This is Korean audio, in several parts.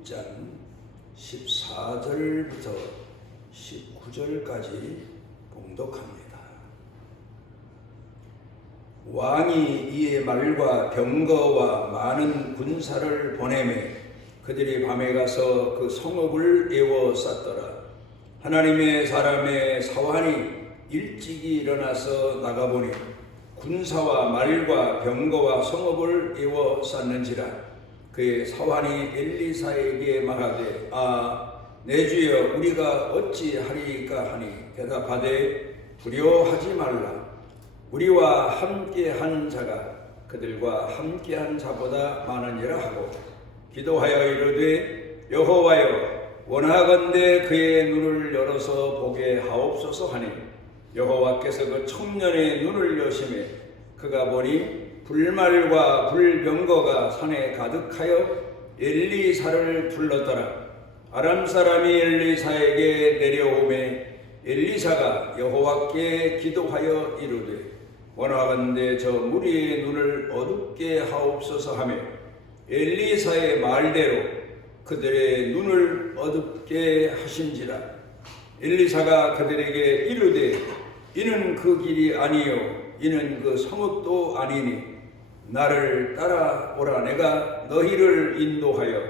6장 14절부터 19절까지 봉독합니다. 왕이 이에 말과 병거와 많은 군사를 보내매 그들이 밤에 가서 그 성읍을 에워쌌더라. 하나님의 사람의 사환이 일찍이 일어나서 나가보니 군사와 말과 병거와 성읍을 에워쌌는지라. 그의 사환이 엘리사에게 말하되 내 주여 우리가 어찌하리이까 하니 대답하되 두려워하지 말라. 우리와 함께한 자가 그들과 함께한 자보다 많으니라 하고 기도하여 이르되 여호와여 원하건대 그의 눈을 열어서 보게 하옵소서 하니 여호와께서 그 청년의 눈을 여시매 그가 보니 불말과 불병거가 산에 가득하여 엘리사를 불렀더라. 아람 사람이 엘리사에게 내려오매 엘리사가 여호와께 기도하여 이르되 원하건대 저 무리의 눈을 어둡게 하옵소서 하며 엘리사의 말대로 그들의 눈을 어둡게 하신지라. 엘리사가 그들에게 이르되 이는 그 길이 아니요 이는 그 성읍도 아니니 나를 따라오라. 내가 너희를 인도하여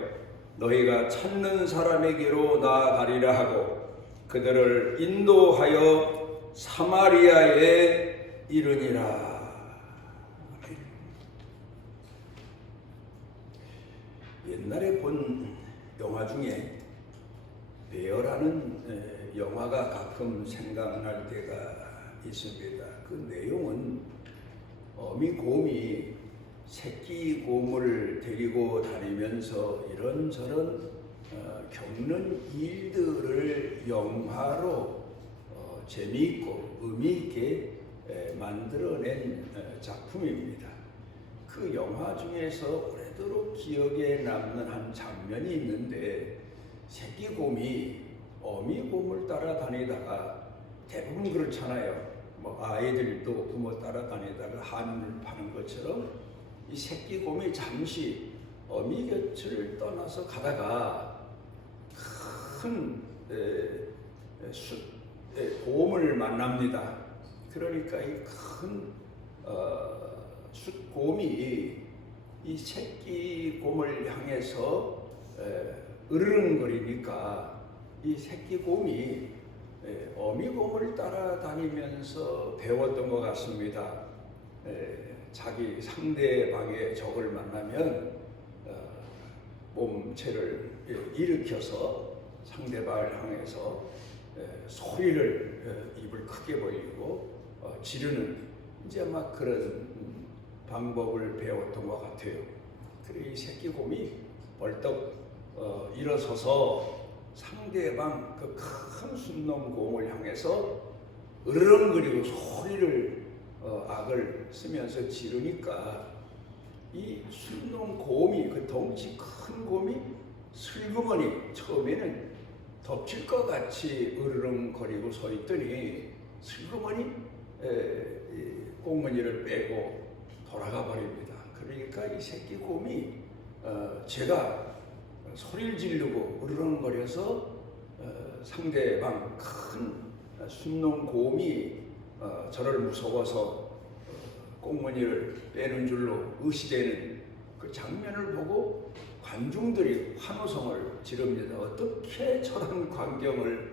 너희가 찾는 사람에게로 나아가리라 하고 그들을 인도하여 사마리아에 이르니라. 옛날에 본 영화 중에 베어라는 영화가 가끔 생각날 때가 있습니다. 그 내용은 어미곰이 새끼 곰을 데리고 다니면서 이런저런 겪는 일들을 영화로 재미있고 의미있게 만들어낸 작품입니다. 그 영화 중에서 오래도록 기억에 남는 한 장면이 있는데 새끼곰이 어미곰을 따라다니다가 대부분 그렇잖아요. 아이들도 부모 따라다니다가 한눈을 파는 것처럼 이 새끼곰이 잠시 어미 곁을 떠나서 가다가 큰 곰을 만납니다. 그러니까 이 큰 숫곰이 이 새끼곰을 향해서 으르렁거리니까 이 새끼곰이 어미곰을 따라다니면서 배웠던 것 같습니다. 자기 상대방의 적을 만나면 몸체를 일으켜서 상대방을 향해서 소리를 입을 크게 벌리고 지르는 이제 막 그런 방법을 배웠던 것 같아요. 그리고 이 새끼곰이 벌떡 일어서서 상대방 그 큰 순놈곰을 향해서 으르렁거리고 소리를 악을 쓰면서 지르니까 이 순놈곰이 그 덩치 큰 곰이 슬그머니 처음에는 덮칠 것 같이 으르렁거리고 서 있더니 슬그머니 꽁무니를 빼고 돌아가 버립니다. 그러니까 이 새끼곰이 제가 소리를 지르고 으르렁거려서 상대방 큰 순놈곰이 저를 무서워서 꽁무니를 빼는 줄로 의시되는 그 장면을 보고 관중들이 환호성을 지릅니다. 어떻게 저런 광경을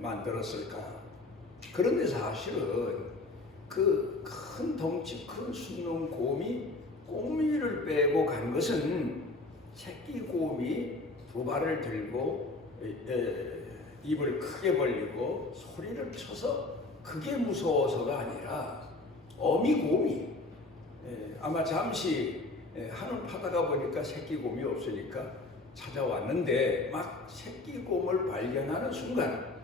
만들었을까? 그런데 사실은 그 큰 덩치 큰 순놈곰이 꽁무니를 빼고 간 것은 새끼곰이 두 발을 들고 입을 크게 벌리고 소리를 쳐서 그게 무서워서가 아니라 어미곰이 아마 잠시 한눈 파다가 보니까 새끼곰이 없으니까 찾아왔는데 막 새끼곰을 발견하는 순간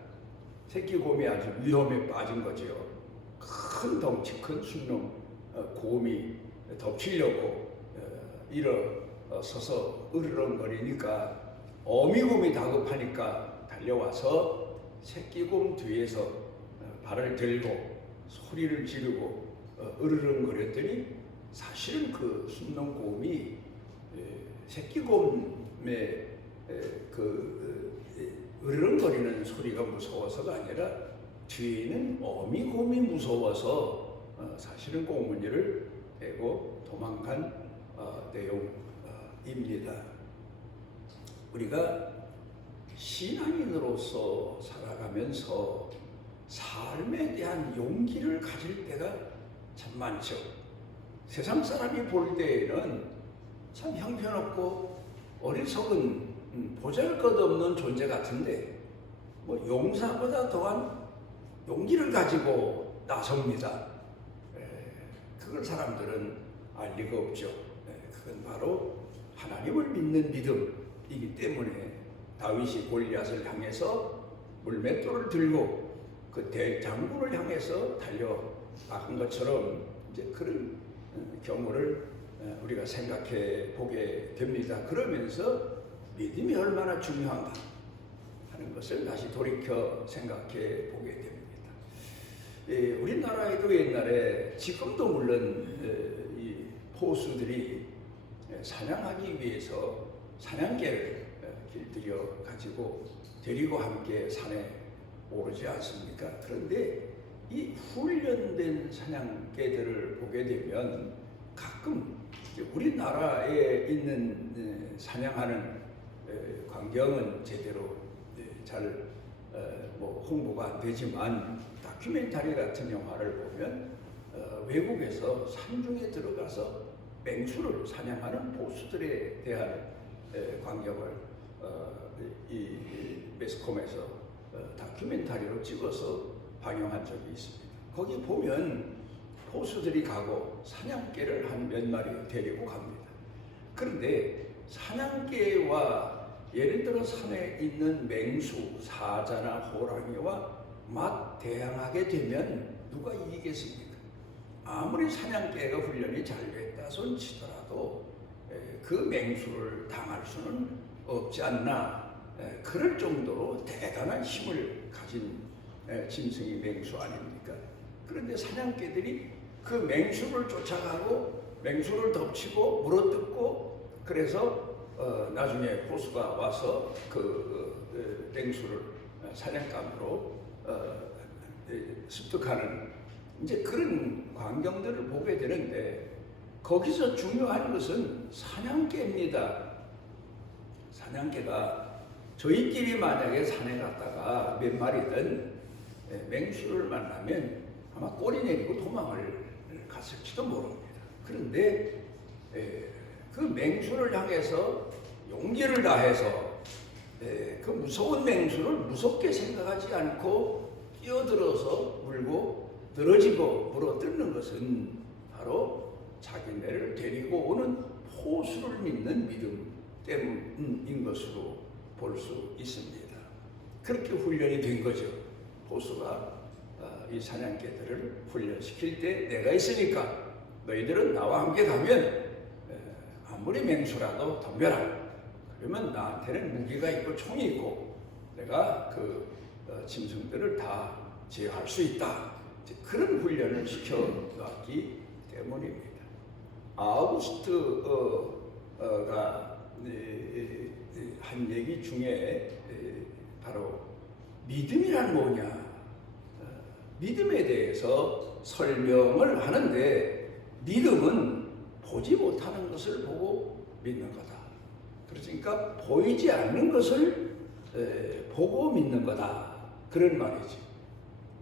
새끼곰이 아주 위험에 빠진 거죠. 큰 덩치 큰 순놈 곰이 덮치려고 일어서서 으르렁거리니까 어미곰이 다급하니까 달려와서 새끼곰 뒤에서 발을 들고 소리를 지르고 으르렁거렸더니 사실은 그 순놈곰이 새끼곰의 으르렁거리는 소리가 무서워서가 아니라 뒤에는 어미곰이 무서워서 사실은 꽁무니를 빼고 도망간 내용입니다. 우리가 신앙인으로서 살아가면서 삶에 대한 용기를 가질 때가 참 많죠. 세상 사람이 볼 때에는 참 형편없고 어리석은 보잘것없는 존재 같은데 뭐 용사보다 더한 용기를 가지고 나섭니다. 그걸 사람들은 알 리가 없죠. 그건 바로 하나님을 믿는 믿음이기 때문에 다윗이 골리앗을 향해서 물맷돌을 들고 그 대장군을 향해서 달려나간 것처럼 이제 그런 경우를 우리가 생각해 보게 됩니다. 그러면서 믿음이 얼마나 중요한가 하는 것을 다시 돌이켜 생각해 보게 됩니다. 우리나라에도 옛날에 지금도 물론 이 포수들이 사냥하기 위해서 사냥개를 길들여 가지고 데리고 함께 산에 오르지 않습니까? 그런데 이 훈련된 사냥개들을 보게 되면 가끔 우리나라에 있는 사냥하는 광경은 제대로 잘 홍보가 안 되지만 다큐멘터리 같은 영화를 보면 외국에서 산중에 들어가서 맹수를 사냥하는 보수들에 대한 광경을 이 매스컴에서 다큐멘터리로 찍어서 방영한 적이 있습니다. 거기 보면 포수들이 가고 사냥개를 한 몇 마리 데리고 갑니다. 그런데 사냥개와 예를 들어 산에 있는 맹수, 사자나 호랑이와 맞대항하게 되면 누가 이기겠습니까? 아무리 사냥개가 훈련이 잘 됐다 손 치더라도 그 맹수를 당할 수는 없지 않나. 그럴 정도로 대단한 힘을 가진 짐승이 맹수 아닙니까? 그런데 사냥개들이 그 맹수를 쫓아가고 맹수를 덮치고 물어뜯고 그래서 나중에 포수가 와서 그 맹수를 사냥감으로 습득하는 이제 그런 광경들을 보게 되는데 거기서 중요한 것은 사냥개입니다. 사냥개가 저희끼리 만약에 산에 갔다가 몇 마리든 맹수를 만나면 아마 꼬리 내리고 도망을 갔을지도 모릅니다. 그런데 그 맹수를 향해서 용기를 다해서 그 무서운 맹수를 무섭게 생각하지 않고 뛰어들어서 물고 늘어지고 물어뜯는 것은 바로 자기네를 데리고 오는 포수를 믿는 믿음 때문인 것으로 볼 수 있습니다. 그렇게 훈련이 된 거죠. 포수가 이 사냥개들을 훈련시킬 때 내가 있으니까 너희들은 나와 함께 가면 아무리 맹수라도 덤벼라. 그러면 나한테는 무기가 있고 총이 있고 내가 그 짐승들을 다 제어할 수 있다. 그런 훈련을 시켜놨기 때문입니다. 아우구스트가 한 얘기 중에 바로 믿음이란 뭐냐, 믿음에 대해서 설명을 하는데 믿음은 보지 못하는 것을 보고 믿는 거다. 그러니까 보이지 않는 것을 보고 믿는 거다. 그런 말이지.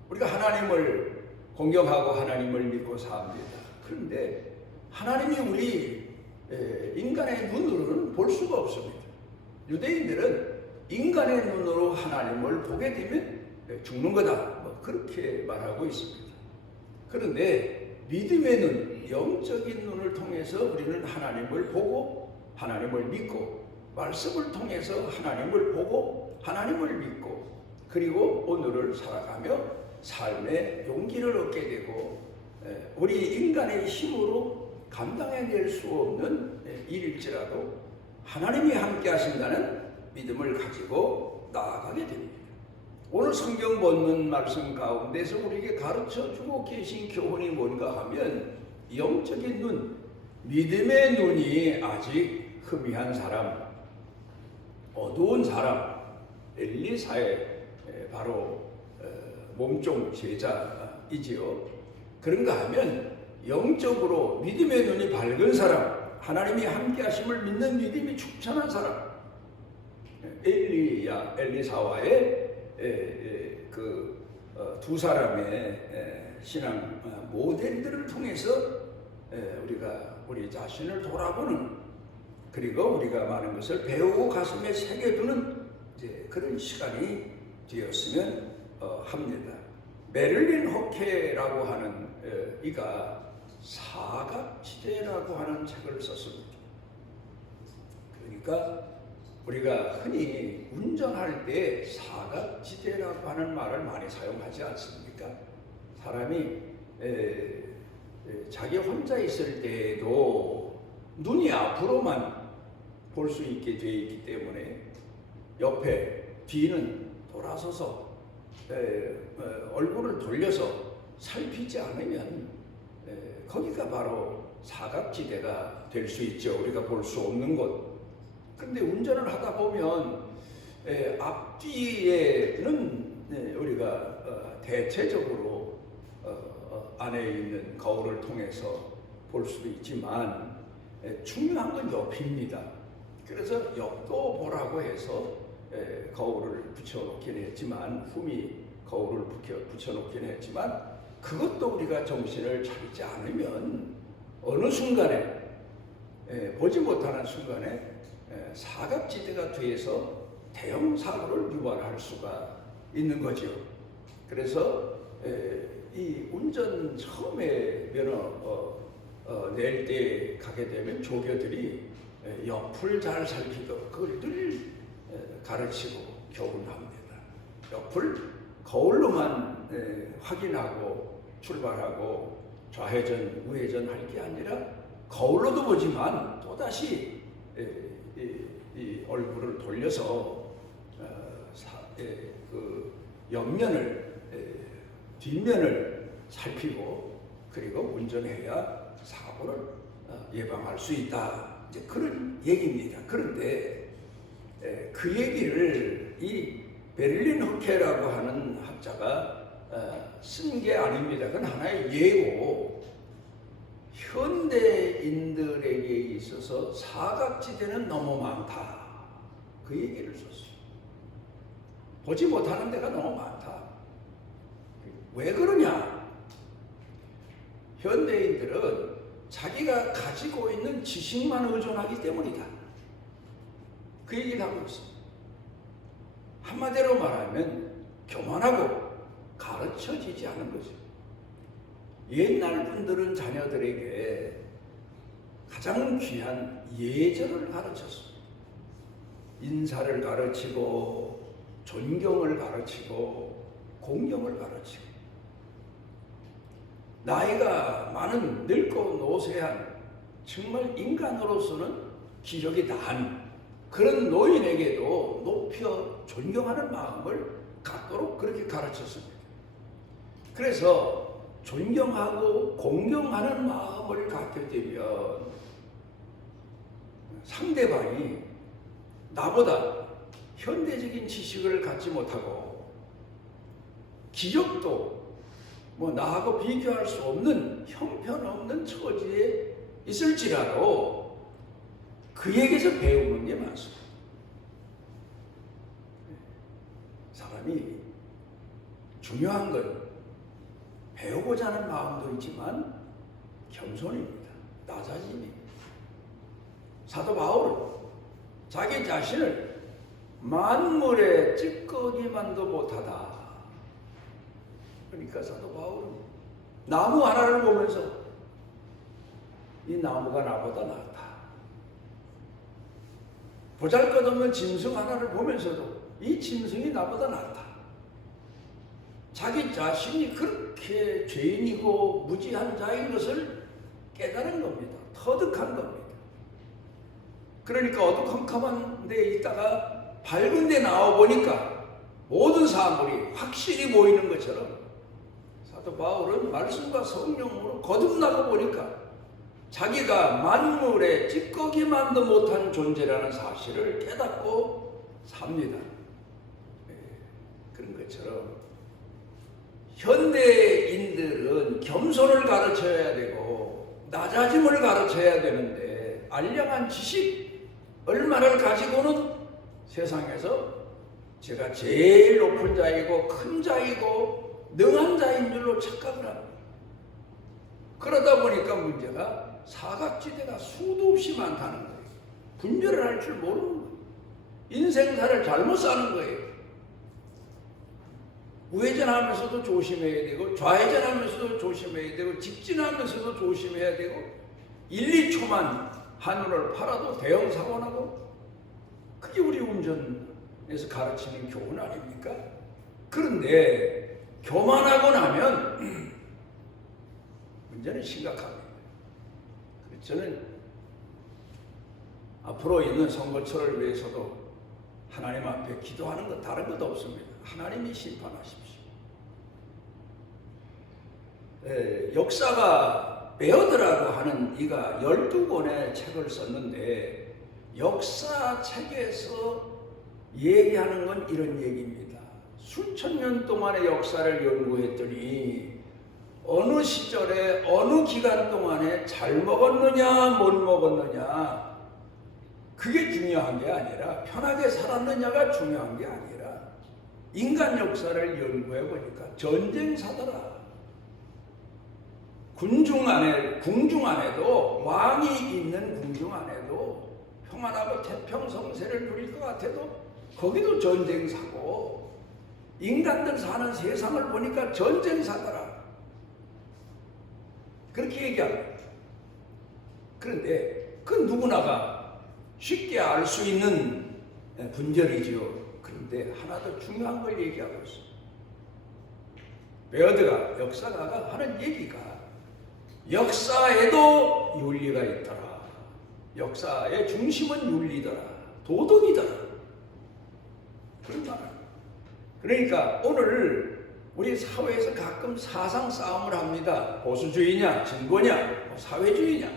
우리가 하나님을 공경하고 하나님을 믿고 삽니다. 그런데 하나님이 우리 인간의 눈으로는 볼 수가 없습니다. 유대인들은 인간의 눈으로 하나님을 보게 되면 죽는 거다. 그렇게 말하고 있습니다. 그런데 믿음의 눈, 영적인 눈을 통해서 우리는 하나님을 보고 하나님을 믿고 말씀을 통해서 하나님을 보고 하나님을 믿고 그리고 오늘을 살아가며 삶의 용기를 얻게 되고 우리 인간의 힘으로 감당해낼 수 없는 일일지라도 하나님이 함께 하신다는 믿음을 가지고 나아가게 됩니다. 오늘 성경 본문 말씀 가운데서 우리에게 가르쳐주고 계신 교훈이 뭔가 하면 영적인 눈, 믿음의 눈이 아직 희미한 사람, 어두운 사람 엘리사의 바로 몸종 제자이지요. 그런가 하면 영적으로 믿음의 눈이 밝은 사람, 하나님이 함께 하심을 믿는 믿음이 충천한 사람, 엘리사와의 그 두 사람의 신앙 모델들을 통해서 우리가 우리 자신을 돌아보는, 그리고 우리가 많은 것을 배우고 가슴에 새겨두는 이제 그런 시간이 되었으면 합니다. 메릴린 호케라고 하는 이가 사각지대라고 하는 책을 썼습니다. 그러니까 우리가 흔히 운전할 때 사각지대라고 하는 말을 많이 사용하지 않습니까? 사람이 자기 혼자 있을 때에도 눈이 앞으로만 볼 수 있게 되어 있기 때문에 옆에 뒤는 돌아서서 얼굴을 돌려서 살피지 않으면 거기가 바로 사각지대가 될 수 있죠. 우리가 볼 수 없는 곳. 그런데 운전을 하다 보면 앞뒤에는 우리가 대체적으로 안에 있는 거울을 통해서 볼 수도 있지만 중요한 건 옆입니다. 그래서 옆도 보라고 해서 거울을 붙여놓긴 했지만, 흠이 거울을 붙여놓긴 했지만, 그것도 우리가 정신을 차리지 않으면 어느 순간에 보지 못하는 순간에 사각지대가 돼서 대형 사고를 유발할 수가 있는 거죠. 그래서 이 운전 처음에 면허 낼 때 가게 되면 조교들이 옆을 잘 살피도록 그걸 늘 가르치고 교훈합니다. 옆을 거울로만 확인하고 출발하고 좌회전, 우회전 할 게 아니라 거울로도 보지만 또다시 이 얼굴을 돌려서 그 옆면을 뒷면을 살피고 그리고 운전해야 사고를 예방할 수 있다. 이제 그런 얘기입니다. 그런데 그 얘기를 이 베를린 흑해라고 하는 학자가 쓴 게 아닙니다. 그건 하나의 예고. 현대인들에게 있어서 사각지대는 너무 많다. 그 얘기를 썼어요. 보지 못하는 데가 너무 많다. 왜 그러냐? 현대인들은 자기가 가지고 있는 지식만 의존하기 때문이다. 그 얘기를 하고 있습니다. 한마디로 말하면 교만하고 가르쳐지지 않은 거죠. 옛날 분들은 자녀들에게 가장 귀한 예절을 가르쳤습니다. 인사를 가르치고 존경을 가르치고 공경을 가르치고, 나이가 많은 늙고 노쇠한 정말 인간으로서는 기력이 다한 그런 노인에게도 높여 존경하는 마음을 갖도록 그렇게 가르쳤습니다. 그래서 존경하고 공경하는 마음을 갖게 되면 상대방이 나보다 현대적인 지식을 갖지 못하고 기력도 나하고 비교할 수 없는 형편없는 처지에 있을지라도 그에게서 배우는 게 많습니다. 사람이 중요한 건 배우고자 하는 마음도 있지만 겸손입니다. 낮아짐입니다. 사도 바울은 자기 자신을 만물의 찌꺼기만도 못하다. 그러니까 사도 바울은 나무 하나를 보면서 이 나무가 나보다 낫다. 보잘것없는 짐승 하나를 보면서도 이 짐승이 나보다 낫다. 자기 자신이 그렇게 죄인이고 무지한 자인 것을 깨달은 겁니다. 터득한 겁니다. 그러니까 어두컴컴한 데 있다가 밝은 데 나와 보니까 모든 사물이 확실히 보이는 것처럼 사도 바울은 말씀과 성령으로 거듭나고 보니까 자기가 만물의 찌꺼기만도 못한 존재라는 사실을 깨닫고 삽니다. 그런 것처럼 현대인들은 겸손을 가르쳐야 되고 낮아짐을 가르쳐야 되는데 알량한 지식 얼마를 가지고는 세상에서 제가 제일 높은 자이고 큰 자이고 능한 자인 줄로 착각을 합니다. 그러다 보니까 문제가 사각지대가 수도 없이 많다는 거예요. 분별을 할 줄 모르는 거예요. 인생사를 잘못 사는 거예요. 우회전하면서도 조심해야 되고 좌회전하면서도 조심해야 되고 직진하면서도 조심해야 되고 1, 2초만 한눈을 팔아도 대형 사고 나고 그게 우리 운전에서 가르치는 교훈 아닙니까? 그런데 교만하고 나면 문제는 심각합니다. 저는 앞으로 있는 선거철을 위해서도 하나님 앞에 기도하는 것 다른 것도 없습니다. 하나님이 심판하십시오. 역사가 베어드라고 하는 이가 12권의 책을 썼는데 역사책에서 얘기하는 건 이런 얘기입니다. 수천 년 동안의 역사를 연구했더니 어느 시절에 어느 기간 동안에 잘 먹었느냐 못 먹었느냐 그게 중요한 게 아니라 편하게 살았느냐가 중요한 게 아니라 인간 역사를 연구해 보니까 전쟁사더라. 궁중 안에도 왕이 있는 궁중 안에도 평안하고 태평성세를 누릴 것 같아도 거기도 전쟁사고 인간들 사는 세상을 보니까 전쟁사더라. 그렇게 얘기합니다. 그런데 그 누구나가 쉽게 알 수 있는 분별이지요. 그런데 하나 더 중요한 걸 얘기하고 있어요. 베어드가 역사가가 하는 얘기가 역사에도 윤리가 있더라. 역사의 중심은 윤리더라. 도덕이더라. 그런 말이에요. 그러니까 오늘 우리 사회에서 가끔 사상 싸움을 합니다. 보수주의냐, 진보냐, 사회주의냐.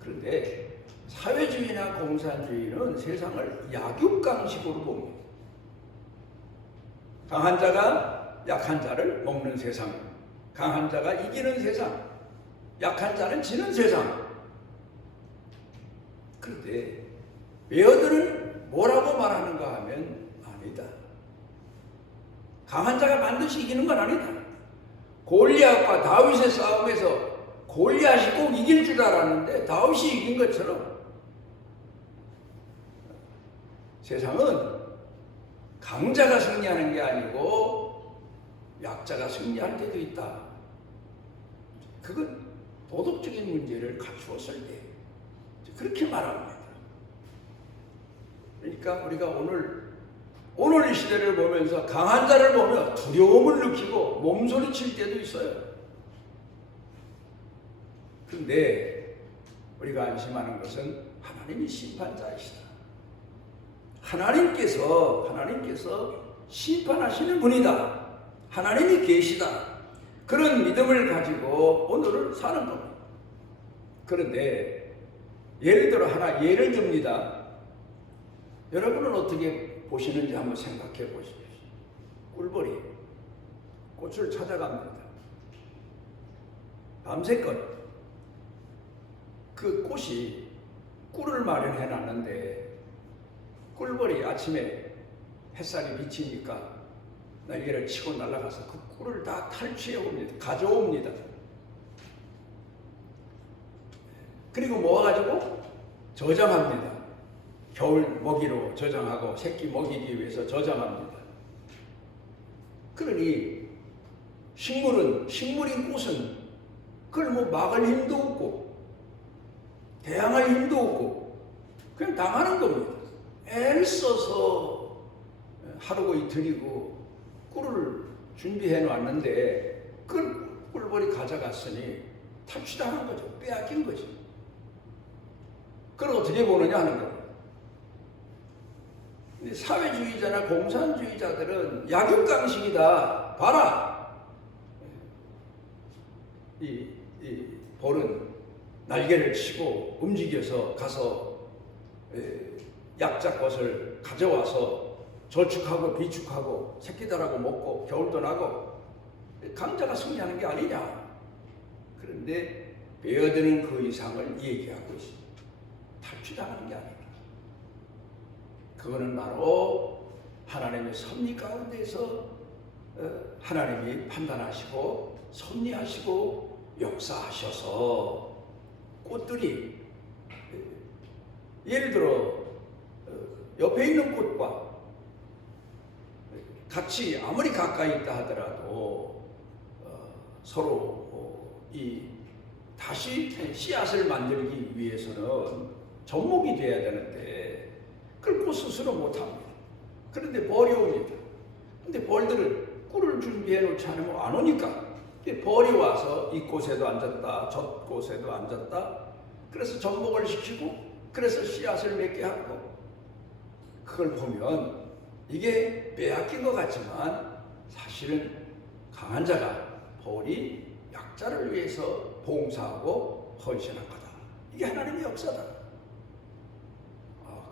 그런데 사회주의나 공산주의는 세상을 약육강식으로 봅니다. 강한 자가 약한 자를 먹는 세상. 강한 자가 이기는 세상, 약한 자는 지는 세상. 그런데 베어드는 뭐라고 말하는가 하면 아니다. 강한 자가 반드시 이기는 건 아니다. 골리앗과 다윗의 싸움에서 골리앗이 꼭 이길 줄 알았는데 다윗이 이긴 것처럼 세상은 강자가 승리하는 게 아니고 약자가 승리할 때도 있다. 그건 도덕적인 문제를 갖추었을 때 그렇게 말합니다. 그러니까 우리가 오늘 이 시대를 보면서 강한 자를 보며 두려움을 느끼고 몸소리칠 때도 있어요. 그런데 우리가 안심하는 것은 하나님이 심판자이시다. 하나님께서 심판하시는 분이다. 하나님이 계시다. 그런 믿음을 가지고 오늘을 사는 겁니다. 그런데 예를 들어 하나 예를 듭니다. 여러분은 어떻게 보시는지 한번 생각해 보십시오. 꿀벌이 꽃을 찾아갑니다. 밤새껏 그 꽃이 꿀을 마련해 놨는데 꿀벌이 아침에 햇살이 비치니까 날개를 치고 날아가서 그 꿀을 다 탈취해 옵니다. 가져옵니다. 그리고 모아가지고 저장합니다. 겨울 먹이로 저장하고 새끼 먹이기 위해서 저장합니다. 그러니 식물인 꽃은 그걸 뭐 막을 힘도 없고 대항할 힘도 없고 그냥 당하는 겁니다. 애를 써서 하루고 이틀이고 꿀을 준비해 놨는데 그걸 꿀벌이 가져갔으니 탈취당한 거죠. 빼앗긴 거죠. 그걸 어떻게 보느냐 하는 거예요. 사회주의자나 공산주의자들은 약육강식이다. 봐라. 이 벌은 날개를 치고 움직여서 가서 약자 것을 가져와서 저축하고 비축하고 새끼들하고 먹고 겨울도 나고 강자가 승리하는 게 아니냐. 그런데 베어드는 그 이상을 얘기하고 있습니다. 탈취당하는 게 아니라 그거는 바로 하나님의 섭리 가운데서 하나님이 판단하시고 섭리하시고 역사하셔서 꽃들이 예를 들어 옆에 있는 꽃과 같이 아무리 가까이 있다 하더라도 서로 이 다시 씨앗을 만들기 위해서는 접목이 돼야 되는데 그걸 꽃 스스로 못합니다. 그런데 벌이 옵니다. 근데 벌들은 꿀을 준비해 놓지 않으면 안 오니까 벌이 와서 이 꽃에도 앉았다 저 꽃에도 앉았다. 그래서 접목을 시키고 그래서 씨앗을 맺게 하고 그걸 보면 이게 빼앗긴 것 같지만 사실은 강한 자가 벌이 약자를 위해서 봉사하고 헌신한 거다. 이게 하나님의 역사다.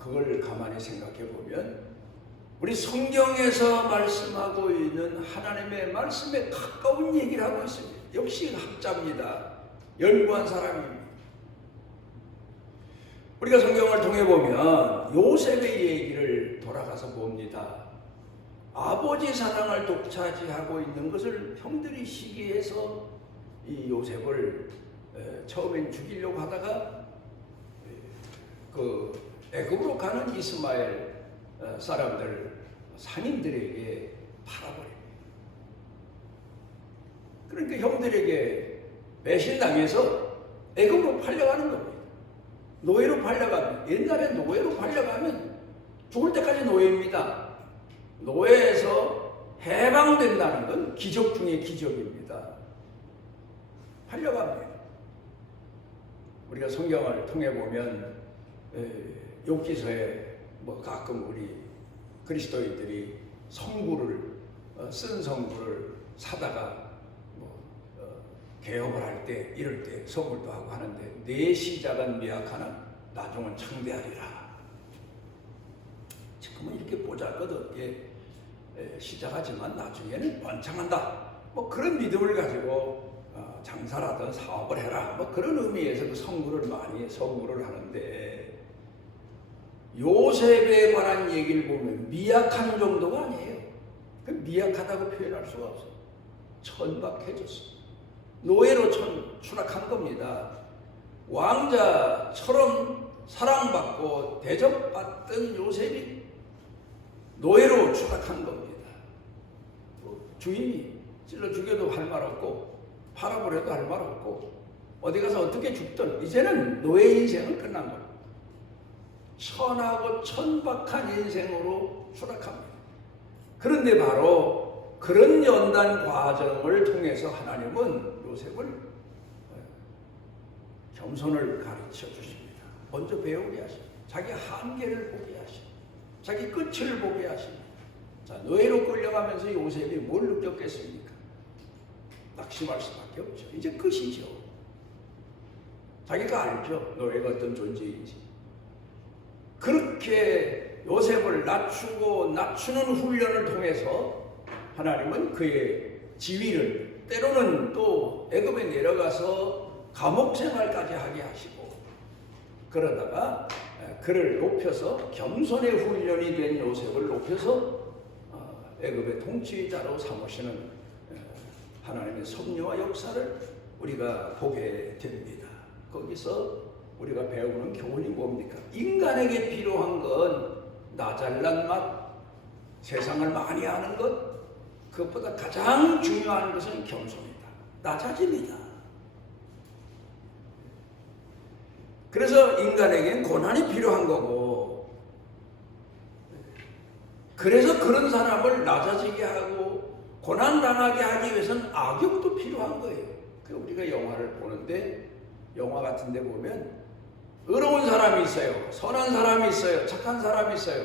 그걸 가만히 생각해 보면 우리 성경에서 말씀하고 있는 하나님의 말씀에 가까운 얘기를 하고 있습니다. 역시 학자입니다. 연구한 사람입니다. 우리가 성경을 통해 보면 요셉의 얘기를 돌아가서 봅니다. 아버지 사랑을 독차지하고 있는 것을 형들이 시기해서 이 요셉을 처음엔 죽이려고 하다가 그 애굽으로 가는 이스마엘 사람들 상인들에게 팔아버립니다. 그러니까 형들에게 배신당해서 애굽으로 팔려가는 겁니다. 노예로 팔려가면 옛날에 노예로 팔려가면 죽을 때까지 노예입니다. 노예에서 해방된다는 건 기적 중의 기적입니다. 팔려갑니다. 우리가 성경을 통해 보면 욥기서에 뭐 가끔 우리 그리스도인들이 성구를 쓴 성구를 사다가 뭐 개업을 할 때 이럴 때 선물도 하고 하는데 내 시작은 미약하나 나중은 창대하리라. 지금은 이렇게 보잘것없게 시작하지만 나중에는 번창한다. 뭐 그런 믿음을 가지고 장사라든 사업을 해라. 뭐 그런 의미에서 그 성구를 많이 선물을 하는데 요셉에 관한 얘기를 보면 미약한 정도가 아니에요. 그 미약하다고 표현할 수가 없어요. 천박해졌어. 노예로 추락한 겁니다. 왕자처럼 사랑받고 대접받던 요셉이 노예로 추락한 겁니다. 주인이 찔러 죽여도 할 말 없고 팔아버려도 할 말 없고 어디 가서 어떻게 죽든 이제는 노예 인생은 끝난 겁니다. 천하고 천박한 인생으로 추락합니다. 그런데 바로 그런 연단 과정을 통해서 하나님은 요셉을 겸손을 가르쳐 주십니다. 먼저 배우게 하십니다. 자기 한계를 보게 하십니다. 자기 끝을 보게 하십니다. 자, 노예로 끌려가면서 요셉이 뭘 느꼈겠습니까? 낙심할 수밖에 없죠. 이제 끝이죠. 자기가 알죠. 노예가 어떤 존재인지. 그렇게 요셉을 낮추는 훈련을 통해서 하나님은 그의 지위를 때로는 또 애굽에 내려가서 감옥 생활까지 하게 하시고 그러다가 그를 높여서 겸손의 훈련이 된 요셉을 높여서 애굽의 통치자로 삼으시는 하나님의 섭리와 역사를 우리가 보게 됩니다. 거기서 우리가 배우는 교훈이 뭡니까? 인간에게 필요한 건 나 잘난 맛, 세상을 많이 아는 것, 그것보다 가장 중요한 것은 겸손이다. 낮아집니다. 그래서 인간에게는 고난이 필요한 거고 그래서 그런 사람을 낮아지게 하고 고난당하게 하기 위해서는 악역도 필요한 거예요. 우리가 영화를 보는데 영화 같은 데 보면 의로운 사람이 있어요. 선한 사람이 있어요. 착한 사람이 있어요.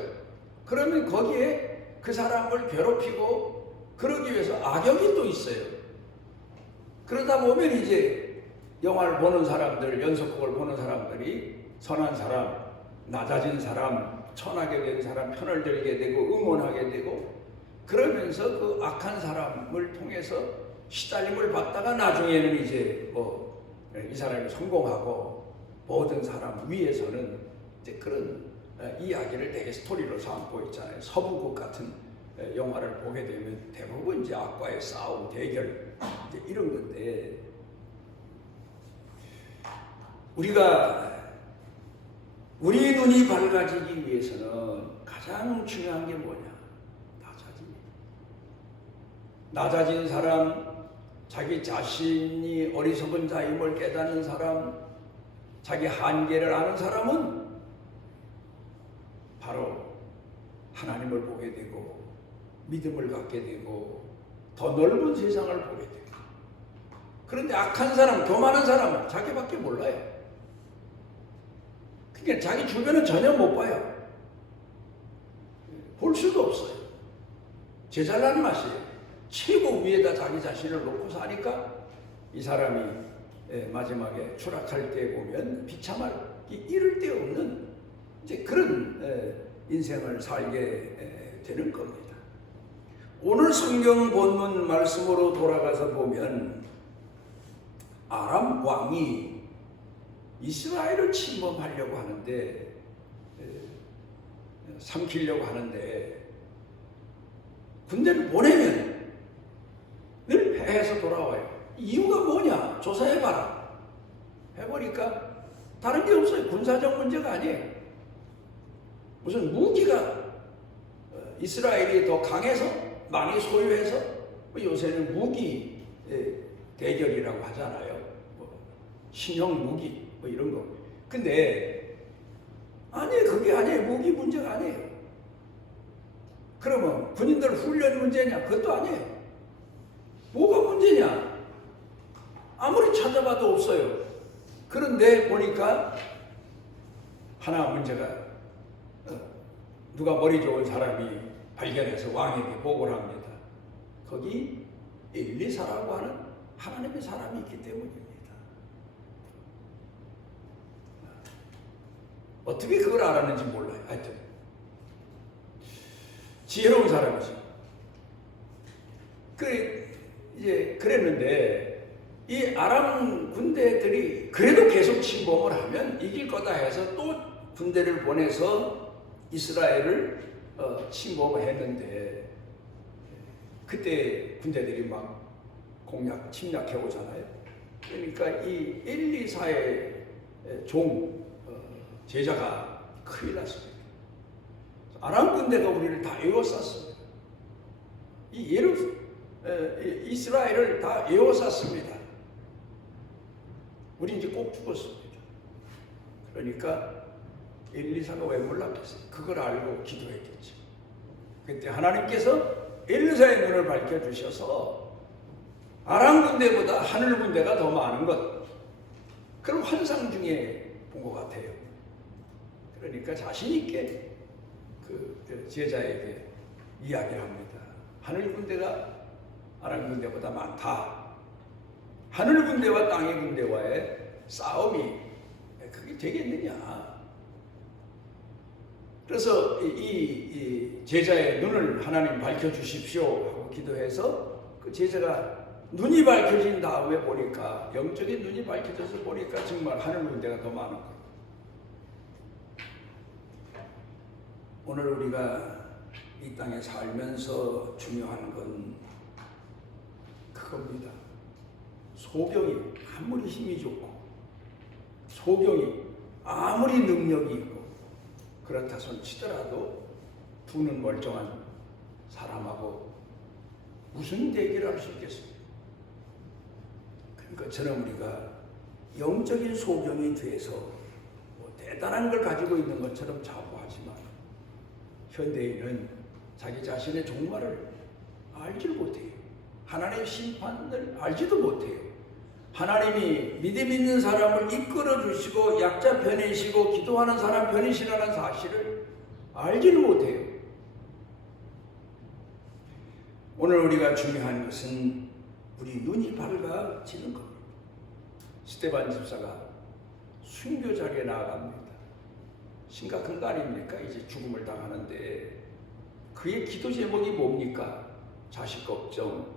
그러면 거기에 그 사람을 괴롭히고 그러기 위해서 악역이 또 있어요. 그러다 보면 이제 영화를 보는 사람들, 연속극을 보는 사람들이 선한 사람, 낮아진 사람, 천하게 된 사람 편을 들게 되고 응원하게 되고, 그러면서 그 악한 사람을 통해서 시달림을 받다가 나중에는 이제 이 사람이 성공하고 모든 사람 위에서는 이제 그런 이야기를 되게 스토리로 삼고 있잖아요. 서부국 같은 영화를 보게 되면 대부분 이제 악과의 싸움, 대결 이제 이런 건데, 우리 눈이 밝아지기 위해서는 가장 중요한 게 뭐냐? 낮아진 사람, 자기 자신이 어리석은 자임을 깨닫는 사람, 자기 한계를 아는 사람은 바로 하나님을 보게 되고 믿음을 갖게 되고 더 넓은 세상을 보게 되고. 그런데 악한 사람, 교만한 사람은 자기밖에 몰라요. 그러니까 자기 주변은 전혀 못 봐요. 볼 수도 없어요. 제 잘난 맛이에요. 최고 위에다 자기 자신을 놓고 사니까 이 사람이 마지막에 추락할 때 보면 비참할 이를 데 없는 이제 그런 인생을 살게 되는 겁니다. 오늘 성경 본문 말씀으로 돌아가서 보면 아람 왕이 이스라엘을 침범하려고 하는데, 삼키려고 하는데 군대를 보내면 늘 패해서 돌아와요. 이유가 뭐냐? 조사해봐라. 해보니까 다른 게 없어요. 군사적 문제가 아니에요. 무슨 무기가 이스라엘이 더 강해서 많이 소유해서 요새는 무기 대결이라고 하잖아요. 신형 무기 이런 거. 근데 아니에요. 그게 아니에요. 무기 문제가 아니에요. 그러면 군인들 훈련 문제냐? 그것도 아니에요. 뭐가 문제냐? 아무리 찾아봐도 없어요. 그런데 보니까 하나 문제가, 누가 머리 좋은 사람이 발견해서 왕에게 보고를 합니다. 거기 엘리사라고 하는 하나님의 사람이 있기 때문입니다. 어떻게 그걸 알았는지 몰라요. 하여튼 지혜로운 사람이죠. 그랬는데 이 아람 군대들이 그래도 계속 침범을 하면 이길 거다 해서 또 군대를 보내서 이스라엘을 침범했는데, 그때 군대들이 막 침략해 오잖아요. 그러니까 이 엘리사의 제자가 큰일 났습니다. 아람 군대가 우리를 다 에워쌌습니다. 이스라엘을 다 에워쌌습니다. 우리 이제 꼭 죽었습니다. 그러니까 엘리사가 왜 몰랐겠어요? 그걸 알고 기도했겠죠. 그때 하나님께서 엘리사의 눈을 밝혀주셔서 아람 군대보다 하늘 군대가 더 많은 것, 그런 환상 중에 본 것 같아요. 그러니까 자신 있게 그 제자에게 이야기를 합니다. 하늘 군대가 아람 군대보다 많다. 하늘 군대와 땅의 군대와의 싸움이 그게 되겠느냐. 그래서 이 제자의 눈을 하나님 밝혀주십시오 하고 기도해서 그 제자가 눈이 밝혀진 다음에 보니까, 영적인 눈이 밝혀져서 보니까 정말 하늘 군대가 더 많은 거예요. 오늘 우리가 이 땅에 살면서 중요한 건 그겁니다. 소경이 아무리 힘이 좋고, 소경이 아무리 능력이 있고 그렇다 손 치더라도 두 눈 멀쩡한 사람하고 무슨 대결을 할 수 있겠습니까? 그러니까 저는 우리가 영적인 소경이 돼서 대단한 걸 가지고 있는 것처럼 자부하지만, 현대인은 자기 자신의 종말을 알지를 못해요. 하나님의 심판을 알지도 못해요. 하나님이 믿음 있는 사람을 이끌어 주시고 약자 편이시고 기도하는 사람 편이시라는 사실을 알지는 못해요. 오늘 우리가 중요한 것은 우리 눈이 밝아지는 겁니다. 스데반 집사가 순교 자리에 나아갑니다. 심각한 거 아닙니까? 이제 죽음을 당하는데 그의 기도 제목이 뭡니까? 자식 걱정,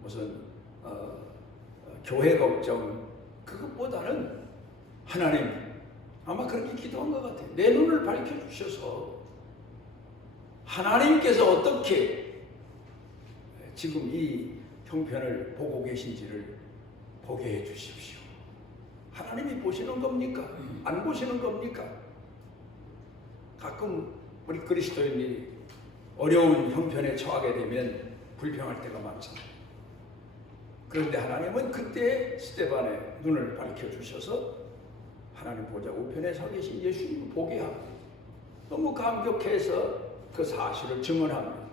무슨 교회 걱정, 그것보다는 하나님, 아마 그렇게 기도한 것 같아요. 내 눈을 밝혀주셔서 하나님께서 어떻게 지금 이 형편을 보고 계신지를 보게 해 주십시오. 하나님이 보시는 겁니까? 안 보시는 겁니까? 가끔 우리 그리스도인들이 어려운 형편에 처하게 되면 불평할 때가 많잖아요. 그런데 하나님은 그때 스데반의 눈을 밝혀주셔서 하나님 보좌 우편에 서 계신 예수님을 보게 합니다. 너무 감격해서 그 사실을 증언합니다.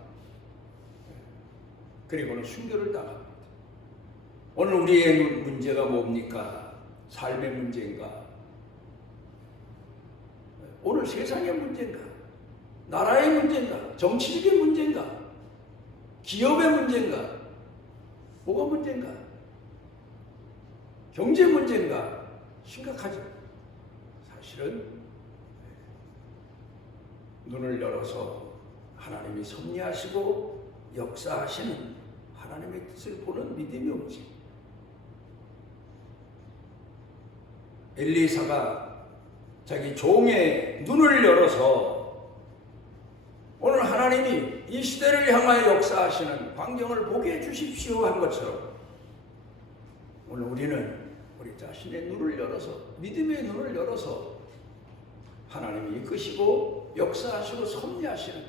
그리고는 순교를 당합니다. 오늘 우리의 문제가 뭡니까? 삶의 문제인가? 오늘 세상의 문제인가? 나라의 문제인가? 정치적인 문제인가? 기업의 문제인가? 뭐가 문제인가? 경제 문제인가? 심각하죠. 사실은 눈을 열어서 하나님이 섭리하시고 역사하시는 하나님의 뜻을 보는 믿음이 오지. 엘리사가 자기 종의 눈을 열어서 오늘 하나님이 이 시대를 향하여 역사하시는 광경을 보게 해주십시오 한 것처럼 오늘 우리는 우리 자신의 눈을 열어서 믿음의 눈을 열어서 하나님이 이끄시고 역사하시고 섭리하시는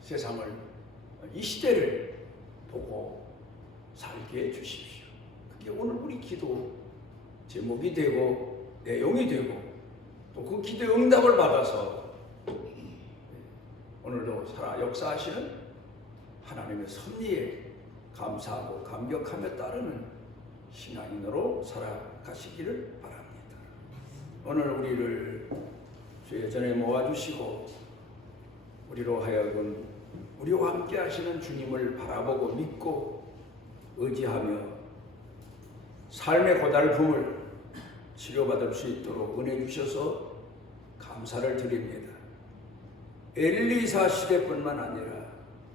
세상을 이 시대를 보고 살게 해주십시오. 그게 오늘 우리 기도 제목이 되고 내용이 되고 또 그 기도의 응답을 받아서 오늘도 살아 역사하시는 하나님의 섭리에 감사하고 감격하며 따르는 신앙인으로 살아가시기를 바랍니다. 오늘 우리를 주의 전에 모아주시고 우리로 하여금 우리와 함께 하시는 주님을 바라보고 믿고 의지하며 삶의 고달픔을 치료받을 수 있도록 은혜 주셔서 감사를 드립니다. 엘리사 시대뿐만 아니라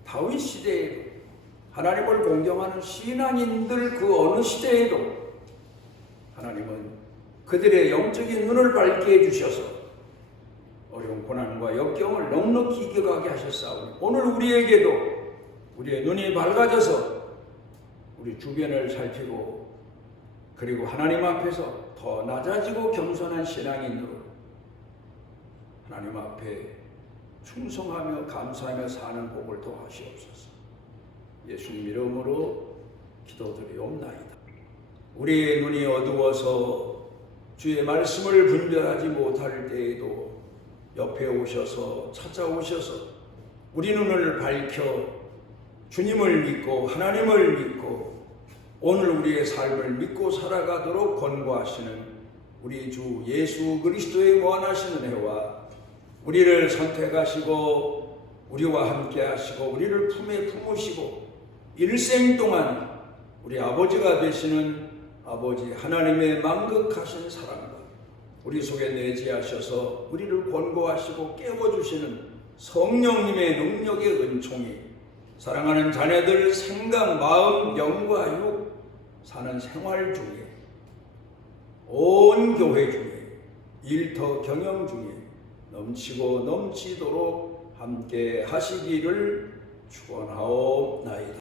다윗 시대에도 하나님을 공경하는 신앙인들 그 어느 시대에도 하나님은 그들의 영적인 눈을 밝게 해주셔서 어려운 고난과 역경을 넉넉히 이겨가게 하셨사오니 오늘 우리에게도 우리의 눈이 밝아져서 우리 주변을 살피고 그리고 하나님 앞에서 더 낮아지고 겸손한 신앙인으로 하나님 앞에 충성하며 감사하며 사는 복을 더하시옵소서. 예수님 이름으로 기도드리옵나이다. 우리의 눈이 어두워서 주의 말씀을 분별하지 못할 때에도 옆에 오셔서 찾아오셔서 우리 눈을 밝혀 주님을 믿고 하나님을 믿고 오늘 우리의 삶을 믿고 살아가도록 권고하시는 우리 주 예수 그리스도의 무한하시는 은혜와 우리를 선택하시고 우리와 함께 하시고 우리를 품에 품으시고 일생 동안 우리 아버지가 되시는 아버지 하나님의 만극하신 사랑과 우리 속에 내재하셔서 우리를 권고하시고 깨워주시는 성령님의 능력의 은총이 사랑하는 자녀들 생각, 마음, 영과 육 사는 생활 중에 온 교회 중에 일터 경영 중에 넘치고 넘치도록 함께 하시기를 축원하옵나이다.